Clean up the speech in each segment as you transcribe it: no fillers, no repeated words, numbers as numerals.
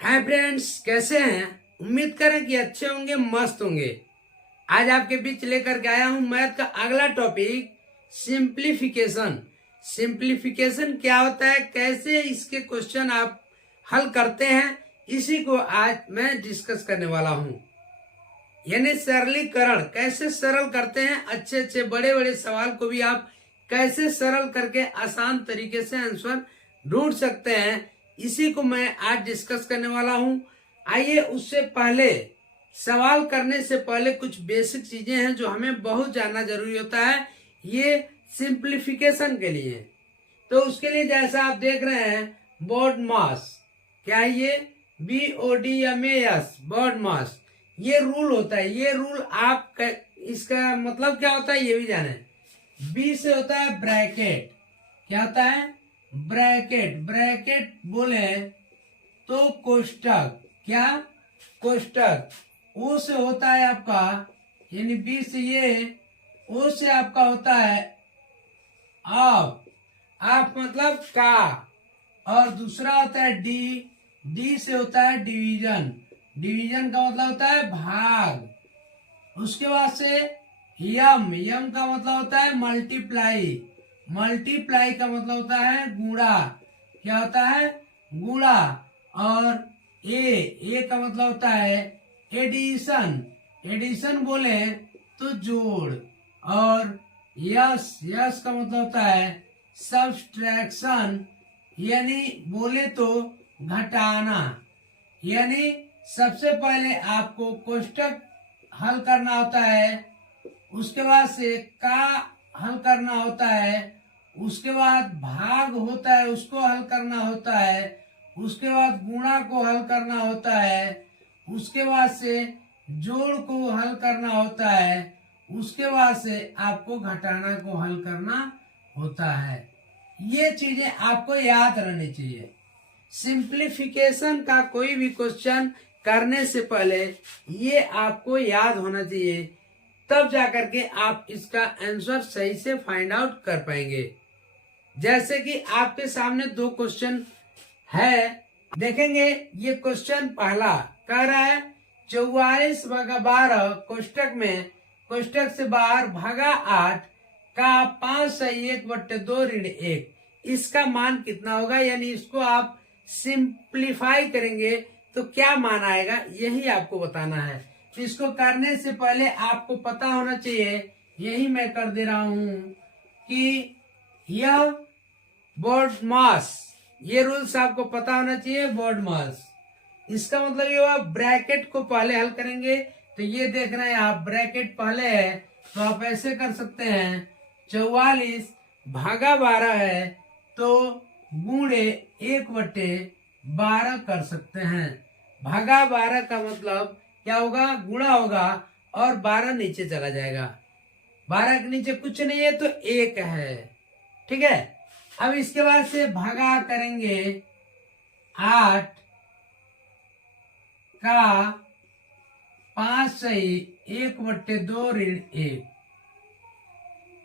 Hi friends, कैसे हैं? उम्मीद करें कि अच्छे होंगे, मस्त होंगे। आज आपके बीच लेकर के आया हूं मैथ का अगला टॉपिक, सिंप्लीफिकेशन। सिंप्लीफिकेशन क्या होता है, कैसे इसके क्वेश्चन आप हल करते हैं, इसी को आज मैं डिस्कस करने वाला हूं। यानी सरलीकरण कैसे सरल करते हैं, अच्छे अच्छे बड़े बड़े सवाल को भी आप कैसे सरल करके आसान तरीके से आंसर ढूंढ सकते हैं, इसी को मैं आज डिस्कस करने वाला हूं। आइए, उससे पहले सवाल करने से पहले कुछ बेसिक चीजें हैं जो हमें बहुत जानना जरूरी होता है ये सिंप्लीफिकेशन के लिए। तो उसके लिए जैसा आप देख रहे हैं, बोर्ड मास, क्या है ये? BODMAS, बोर्ड मास। ये रूल होता है, ये रूल आप इसका मतलब क्या होता है ये भी जाने। बी से होता है ब्रैकेट, क्या होता है? ब्रैकेट। ब्रैकेट बोले तो कोष्टक, क्या? कोष्टक। ओ से होता है आपका, यानी बी से ये, ओ से आपका होता है ऑफ। ऑफ मतलब का। और दूसरा होता है डी। डी से होता है डिवीजन। डिवीजन का मतलब होता है भाग। उसके बाद से यम। यम का मतलब होता है मल्टीप्लाई। मल्टीप्लाई का मतलब होता है गुणा। क्या होता है? गुणा। और ए का मतलब होता है एडिशन। एडिशन बोले तो जोड़। और यस, यस का मतलब होता है सब्सट्रैक्शन, यानी बोले तो घटाना। यानी सबसे पहले आपको कोष्टक हल करना होता है, उसके बाद से का हल करना होता है, उसके बाद भाग होता है उसको हल करना होता है, उसके बाद गुणा को हल करना होता है, उसके बाद से जोड़ को हल करना होता है, उसके बाद से आपको घटाना को हल करना होता है। ये चीजें आपको याद रहनी चाहिए। सिंप्लीफिकेशन का कोई भी क्वेश्चन करने से पहले ये आपको याद होना चाहिए, तब जाकर के आप इसका आंसर सही से फाइंड आउट कर पाएंगे। जैसे कि आपके सामने दो क्वेश्चन है, देखेंगे। ये क्वेश्चन पहला कह रहा है 44 भागा 12 कोष्टक में, कोष्टक से बाहर भागा 8 का 5/1/2 ऋण 1, इसका मान कितना होगा? यानी इसको आप सिंप्लीफाई करेंगे तो क्या मान आएगा, यही आपको बताना है। तो इसको करने से पहले आपको पता होना चाहिए, यही मैं कर दे रहा हूं, कि यह बोर्ड मास, ये रूल्स आपको पता होना चाहिए। बोर्ड मास, इसका मतलब ये हुआ ब्रैकेट को पहले हल करेंगे। तो ये देख रहे हैं आप, ब्रैकेट पहले है तो आप ऐसे कर सकते हैं, 44 भागा 12 है तो गुणे 1/12 कर सकते हैं। भागा 12 का मतलब क्या होगा? गुणा होगा और 12 नीचे चला जाएगा। 12 के नीचे कुछ नहीं है तो 1 है, ठीक है। अब इसके बाद से भागा करेंगे 8 का 5/1/2 ऋण 1।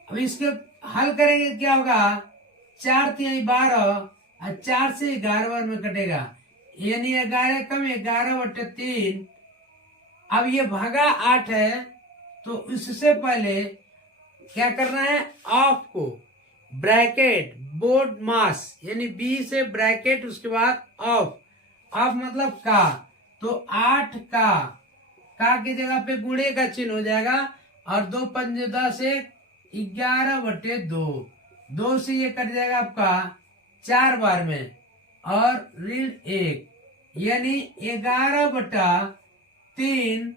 अब इसके हल करेंगे, क्या होगा? 4 3 12 और 4 से 11 बार में कटेगा, यानी 11 कम 11/3। अब ये भागा 8 है तो इससे पहले क्या करना है? ऑफ को ब्रैकेट बोर्ड मास, यानी बी से ब्रैकेट, उसके बाद ऑफ। ऑफ मतलब का, तो 8 का की जगह पे गुणे का चिन्ह हो जाएगा, और 2 पंजे 10, 11/2। 2 से ये कट जाएगा आपका 4 बार में, और ऋण 1, यानी 11/3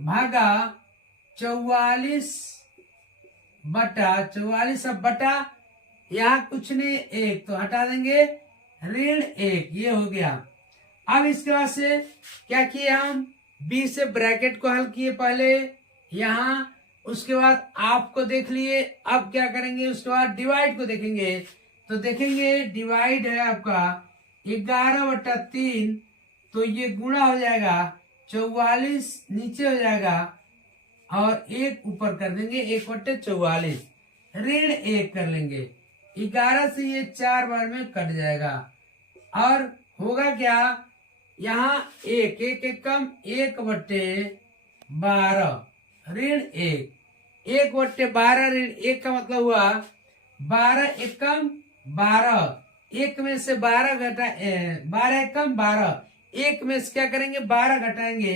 भागा 44/44। अब बटा यहाँ कुछ नहीं, 1 तो हटा देंगे, ऋण 1, ये हो गया। अब इसके बाद से क्या किए हम? बी से ब्रैकेट को हल किए पहले यहाँ, उसके बाद आपको देख लिए। अब क्या करेंगे? उसके बाद डिवाइड को देखेंगे, तो देखेंगे डिवाइड है आपका 11/3, तो ये गुणा हो जाएगा, 44 नीचे हो जाएगा और 1 ऊपर कर देंगे, 1/44। ऋण 1 कर लेंगे, 11 से ये 4 बार में कट जाएगा, और होगा क्या? यहाँ एक एक एकम 1/12 ऋण 1/12 ऋण 1 का मतलब हुआ 12 एकम 12, एक में से 12 घटा 12 एकम 12, एक में से क्या करेंगे 12 घटाएंगे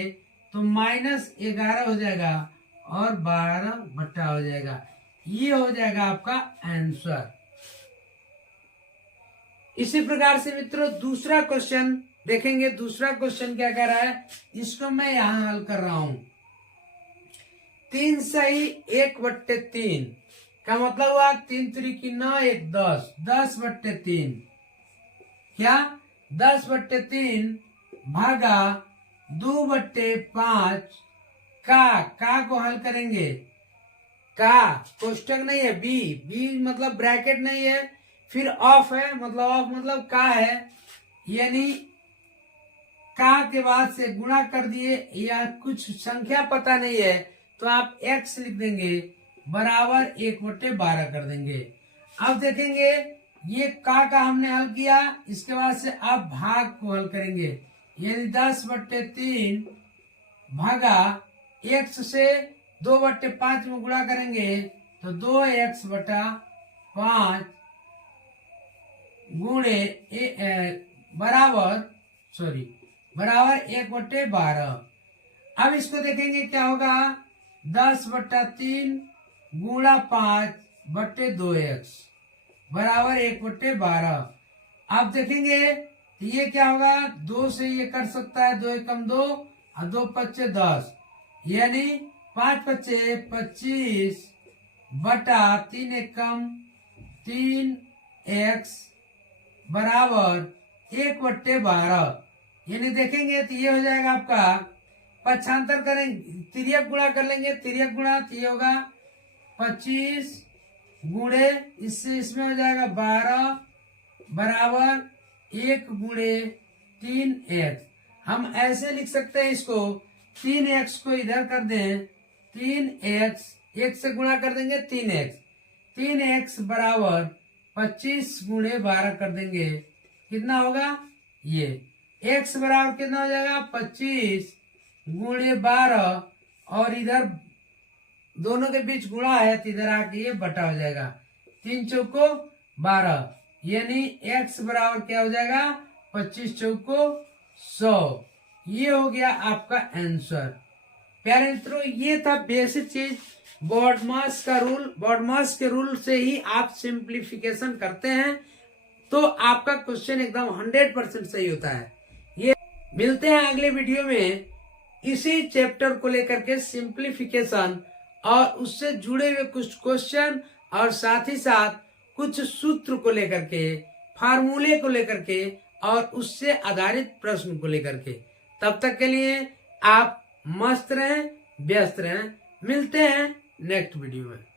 तो -11 हो जाएगा और 12 हो जाएगा। ये हो जाएगा आपका आंसर। इसी प्रकार से मित्रों दूसरा क्वेश्चन देखेंगे। दूसरा क्वेश्चन क्या कह रहा है, इसको मैं यहां हल कर रहा हूं। 3 सही 1/3 का मतलब हुआ 3 3 9 1 10, 10/3 क्या 10/3 भागा 2/5 का को हल करेंगे। का कोष्टक नहीं है, बी मतलब ब्रैकेट नहीं है, फिर ऑफ है मतलब ऑफ मतलब का है, यानी का के बाद से गुणा कर दिए या कुछ संख्या पता नहीं है तो आप x लिख देंगे बराबर 1/12 कर देंगे। अब देखेंगे ये का हमने हल किया, इसके बाद से अब भाग को हल करेंगे, यानी 10/3 भागा x से 2/5 में गुणा करेंगे तो 2x/5 गुणे बराबर 1/12। अब इसको देखेंगे क्या होगा 10/3 गुणा 5/2x बराबर 1/12। अब देखेंगे ये क्या होगा 2 से ये कर सकता है, 2 एकम 2 और 2 पच्चे 10, यानी 5 पच्चे 25 बटा 3 एकम 3x बराबर 1/12, यानी देखेंगे तो ये हो जाएगा आपका पक्षांतर करेंगे, तिर्यक गुणा कर लेंगे, तिर्यक गुणा तो ये होगा 25 गुणे इससे इसमें हो जाएगा 12 बराबर 1 गुणे 3x। हम ऐसे लिख सकते हैं इसको, 3x को इधर कर दें, 3x 1 से गुणा कर देंगे 3x बराबर 25 गुणे 12 कर देंगे, कितना होगा ये x बराबर कितना हो जाएगा 25 गुणे 12 और इधर दोनों के बीच गुणा है तो इधर आके ये बटा हो जाएगा, 3 चौको 12, यानी x बराबर क्या हो जाएगा 25 चौको 100। ये हो गया आपका आंसर। प्यारे मित्रों ये था बेसिक चीज, बॉडमास का रूल। बॉडमास के रूल से ही आप सिंप्लीफिकेशन करते हैं तो आपका क्वेश्चन एकदम 100% सही होता है। ये मिलते हैं अगले वीडियो में इसी चैप्टर को लेकर के, सिंप्लीफिकेशन और उससे जुड़े हुए कुछ क्वेश्चन और साथ ही साथ कुछ सूत्र को लेकर के, फार्मूले को लेकर के और उससे आधारित प्रश्न को लेकर के। तब तक के लिए आप मस्त रहें, व्यस्त रहें। मिलते हैं नेक्स्ट वीडियो में।